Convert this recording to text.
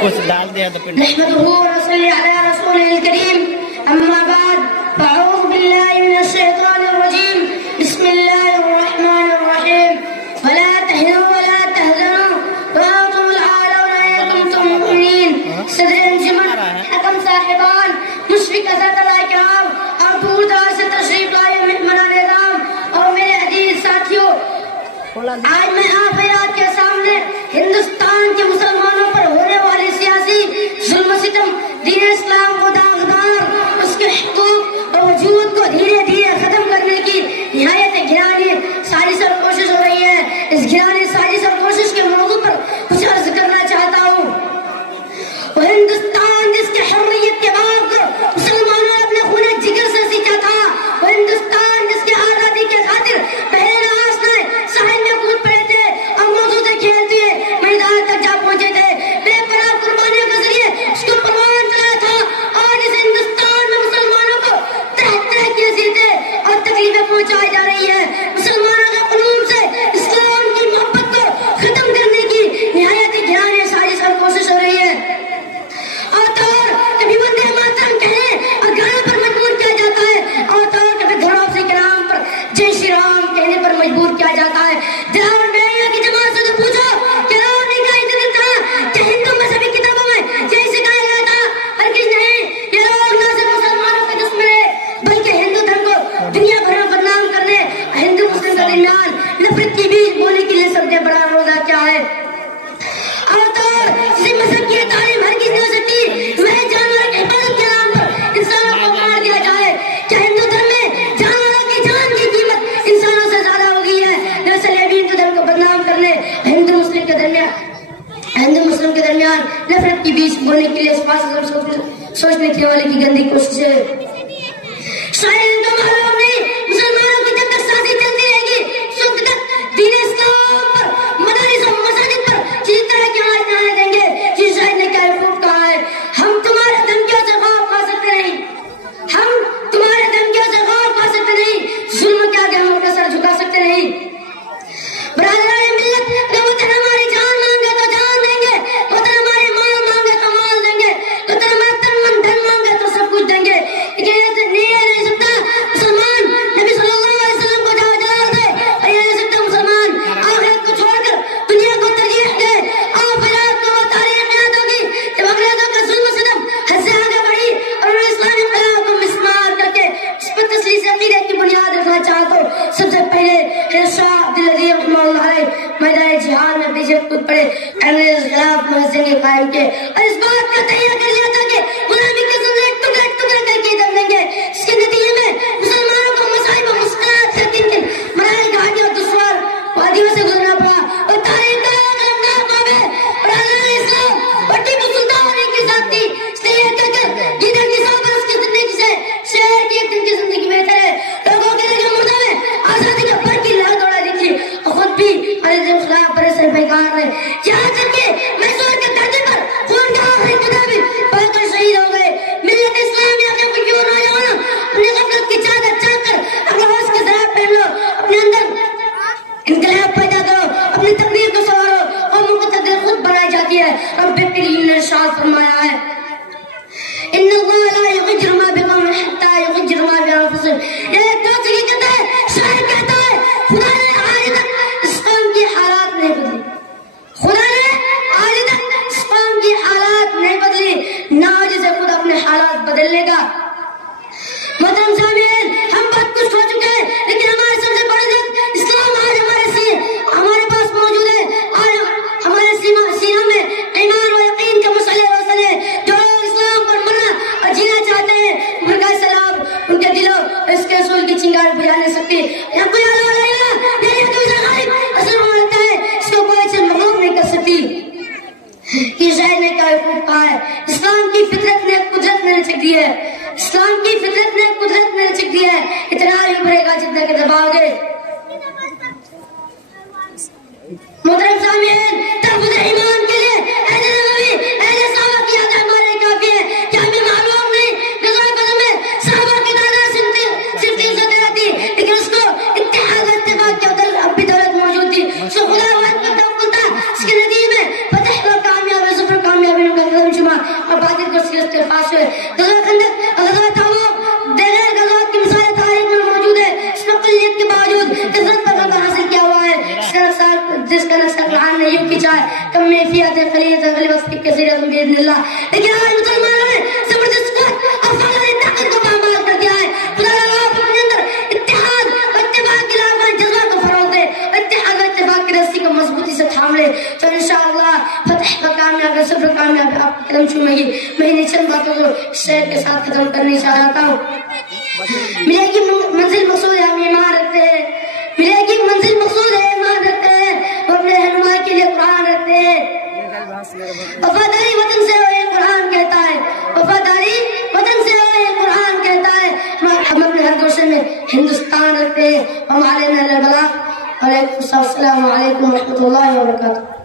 کچھ ڈال دیا تو نحمده ونصلي على رسوله الكريم اما بعد فاعوذ بالله من الشيطان الرجيم بسم الله الرحمن الرحيم ولا تهنوا ولا تحزنوا وانتم الأعلون إن كنتم مؤمنين. صدر انجمن حکم صاحبان مشرق حضرت اکرام اور دور دراز سے تشریف لائے مہمانان نظام اور میرے عزیز ساتھیوں، آج میں آپ حضرات کے سامنے ہندوستان کے مسلمانوں پر ہونے والی سیاسی ظلم و ستم، دین اسلام کو داغدار، اس کے حقوق اور وجود کو دھیرے دھیرے ختم کرنے کی نہایت گرانی سازش اور کوشش ہو رہی ہے، اس گرانی سازش اور کوشش کے موضوع پر کچھ عرض کرنا چاہتا ہوں. وہ ہندوستان جس کے حریت کے بعد مسلمانوں نے اپنے خون جگر سے سینچا تھا، وہ ہندوستان جس کے آزادی کے خاطر پہلے ساحل میں کود پڑے تھے اور موجودہ کھیلتے ہوئے میدان تک جا پہنچے تھے، بے پناہ قربانیوں کے ذریعے اس کو پروان چلایا تھا. آج اس ہندوستان میں مسلمانوں کو طرح طرح کی اذیتیں اور تکلیفیں پہنچائی جا رہی ہے. مسلمانوں کے قلوب سے اسلام کی محبت کو ختم کرنے کی نہایت گرانی سازش اور کوشش ہو رہی ہے. اور کبھی وندے ماترم کہنے اور گانے پر مجبور کیا جاتا ہے، اور کبھی دھڑوں سے کلام پر جے شری رام کہنے پر مجبور کیا جاتا ہے. دلاور بیڑیا کی جماعت سے تو پوچھو کہ راؤ نے کہا اتنا تھا کہ ہندو مذہبی کتابوں میں یہ سکھایا گیا تھا، ہرگز نہیں. یہ لوگ نہ صرف مسلمانوں کے دشمن ہے بلکہ ہندو دھرم کو دنیا بھر میں بدنام کرنے، ہندو مسلم کے درمیان نفرت کی بیج بونے کے لیے سب سے بڑا روزہ کیا ہے. اور کسی مذہب کی تعلیم ہرگز نہیں ہو سکتی میں جانوروں کی حفاظت کے نام پر انسانوں کو مار دیا جائے. کیا ہندو دھرم میں جانوروں کی جان کی قیمت انسانوں سے زیادہ ہو گئی ہے؟ دراصل یہ بھی ہندو دھرم کو بدنام کرنے، ہندو مسلم کے درمیان نفرت کی بیج بونے کے لیے سوچنے کے والے کی گندی کوشش ہے. شاید ان کو معلوم نہیں مسلمانوں کی جب تک سازی چلتی رہے گی اس وقت تک دین اسلام پر، مدارس اور مساجد پر کسی طرح کی آواز نہ آنے دیں گے. جس شاید نے کیا خوب کہا ہے، ہم تمہارے دھمکیوں سے خوف کھا سکتے نہیں، ہم تمہارے دھمکیوں سے خوف کھا سکتے نہیں، ظلم کے آگے ہم اپنا سر جھکا سکتے نہیں. برادران ملت، اگر وطن ہماری جان مانگے تو جان دیں گے، وطن ہمارے مال مانگے تو مال دیں گے، وطن ہمارا تن من دھن مانگے تو سب کچھ دیں گے. لیکن یہ نہیں سکتا مسلمان نبی صلی اللہ علیہ وسلم کو جا جلال دے، اور یہ نہیں سکتا مسلمان آخرت کو چھوڑ کر دنیا کو ترجیح دے. آپ حضرات کو وہ تاریخ یاد ہوگی جب انگریزوں کا ظلم و ستم حد سے آگے بڑھی اور انہوں نے اسلامی انقلاب کو مسمار کر کے اس پر تسلیث عقیدت کی بنیاد رکھنا چاہا تو سب سے پہلے شاہ عبدالعزیز رحمہ اللہ علیہ میدان جہاد میں بیجت کود پڑے، انگریز کے خلاف محسنیں قائم کے اور اس بات کا تیار کر لیا تھا کہ غلامی کے ذمے ٹکڑے ٹکڑے کر کے دم دیں گے. اس کے نتیجے میں مسلمانوں کو مصائب و مشکلات کے کن کن مراحل گھاٹی اور دشوار وادیوں سے گزرنا پڑا اور تاریخ کا قلمدار باب ہے. اور اعلان اسلام اور ٹیپو سلطان ہونے کی ذات تھی، اس نے یہ کہہ کر گیدڑ کی 100 برس کی زندگی سے شہر کی ایک دن کی زندگی بہتر ہے. لوگوں کے لیے مردہ میں آزادی کے بھر کی لہر دوڑا دی تھی اور خود بھی انگریزوں کے خلاف بڑے سر پیکار رہے. یہاں تک کہ میسور کے دھرتی پر خون کا آخری قطرہ بھی بہہ کر شہید ہو گئے. ملت اسلامیہ کے کیوں نوجوانوں اپنی غفلت کی چادر چاک کر اپنے ہوش کے ذرائع پہن لو، اپنے اندر انقلاب پیدا کرو، اپنی تقدیر کو سنوارو اور منہ کو تقدیر خود بنائی جاتی ہے. رب کریم نے ارشاد فرمایا ہے ان اللہ لا یغیر ما بقوم حتی یغیر ما بانفسہم. یہ ایک دوست کی کہتا ہے، شاعر کہتا ہے خدا نے آج تک اس قوم کی حالات نہیں بدلی، خدا نے آج تک اس قوم کی حالات نہیں بدلی، نہ جسے خود اپنے حالات بدل لے گا. محترم سامعین، ہم بہت کچھ ہو چکے ہیں لیکن ہمارے سب سے بڑی دن اسلام آج ہمارے پاس موجود ہے. آج ہمارے سینوں میں ایمان و یقین کے مسئلے روشن ہیں. جو لوگ اسلام پر مرنا اور جینا چاہتے ہیں ان کا سلام ان کے دلوں اس کے رسول کی چنگار بجھا نہیں سکتی. اس کو کوئی سے مغلوب نہیں کر سکتی. یہ شاید نے کیا خوب کہا ہے، اسلام کی فطرت نے قدرت میں رچک دی ہے، اسلام کی فطرت نے قدرت میں رچک دی ہے. اتنا ہی بھرے گا جتنا کہ دباؤ گے. محترم سامعین، تحفظ ایمان کے لیے اہل نبوی اہل صحابہ کی یادیں ہمارے کافی ہے. کیا ہمیں معلوم نہیں غزوہ بدر میں صحابہ کی تعداد صرف 313 تھی، لیکن اس کو اتحاد و اتفاق کے بدل اب بھی دولت موجود تھی. سو خدا وحد کا توکل تھا، اس کے نتیجے میں فتح اور کامیابی ظفر کامیابی کا محبت سے استغفار ہوئے. غزوہ خندق اور غزوہ تبوک دیگر غزوات کی مثالیں تاریخ میں موجود ہے. اس میں قلیت کے باوجود عزت پر غلبہ حاصل کیا ہوا ہے. جس کا نقشہ قرآن نے یوں کھینچا ہے کم میں فیات قلیت غلبت فی کثیرۃ باذن اللہ. لیکن آج مسلمانوں نے زبردست قوت اور فوجی طاقت کو پامال کر دیا ہے. خدا آپ اپنے اندر اتحاد اور اتفاق کے علاوہ جذبہ کو فروغ دے. اتحاد اور اتفاق کی رسی کو مضبوطی سے تھام لے تو انشاءاللہ فتح کا کامیاب صبر کامیاب آپ قدم چومے گی. میں انہیں چند باتوں کو شعر کے ساتھ ختم کرنے چاہتا ہوں. ملے گی منزل مقصود ہے ہم ایمان رکھتے ہیں. ملے گی منزل مقصود ہے ایمان رکھتے ہیں اور اپنے رہنمائی کے لیے قرآن رکھتے ہیں. وفاداری وطن سے ہوئے قرآن کہتا ہے. وفاداری وطن سے ہوئے قرآن کہتا ہے. ہم اپنے ہر گوشے میں ہندوستان رکھتے ہیں. ہم علینا البلاغ. السلام علیکم ورحمۃ اللہ وبرکاتہ.